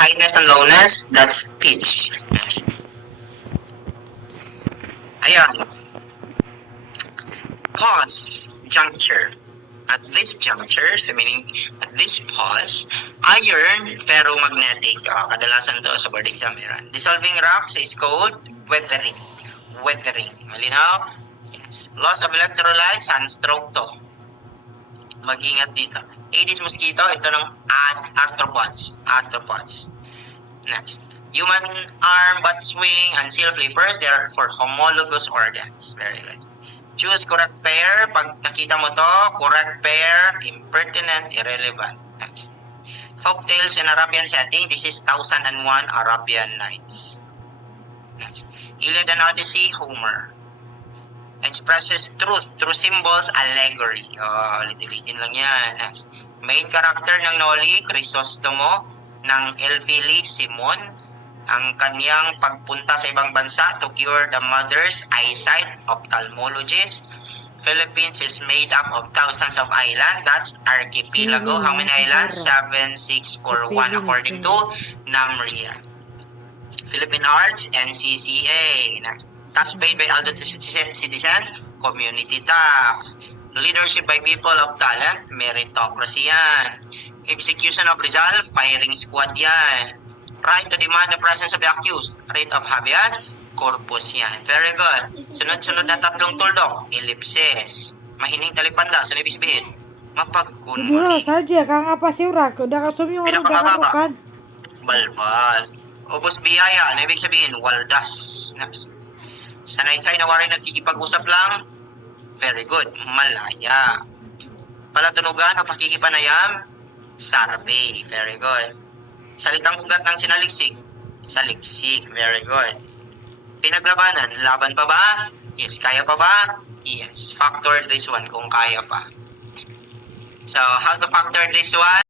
Highness and lowness, that's pitch. Next. Ayan. Pause, juncture. At this juncture, so meaning at this pause, iron, ferromagnetic. Kadalasan to sa board exam meron. Dissolving rocks is called weathering. Weathering. Malinaw? Yes. Loss of electrolytes, sunstroke to. Mag-ingat dito. Aedes mosquito, ito ng arthropods. Arthropods. Next. Human arm, butt swing, and seal flippers, they are for homologous organs. Very good. Choose correct pair. Pag nakita mo to, correct pair, impertinent, irrelevant. Next. Folktales in Arabian setting. This is 1001 Arabian Nights. Next. Iliad and Odyssey, Homer. Expresses truth through symbols, allegory. Ulit-ulitin lang yan. Next. Main character ng Noli, Crisostomo, ng Elfili, Simon. Ang kanyang pagpunta sa ibang bansa to cure the mother's eyesight, ophthalmologist. Philippines is made up of thousands of islands. That's archipelago. How many islands? 7, 6, or 1 according to Namria. Philippine Arts, NCCA. Next. Tax paid by all the citizens, community tax. Leadership by people of talent, meritocracy yan. Execution of Rizal, firing squad yan. Right to demand the presence of the accused, writ of habeas corpus yan. Very good. Sunod-sunod na tatlong tuldok, ellipsis. Mahining talipanda, sa ibig sabihin, mapagkunmuli. Sarja, kang apa siura, kuda ka sumyong Pinakamababa, balbal. Ubos biyaya, na ibig sabihin, waldas. Sanaysay na warin nagkikipag-usap lang, very good, malaya. Palatunugan o pakikipanayam, sarbe, very good. Salitang ugat ng sinaliksik, saliksik, very good. Pinaglabanan, laban pa ba? Yes. Kaya pa ba? Yes. Factor this one kung kaya pa. So, how to factor this one?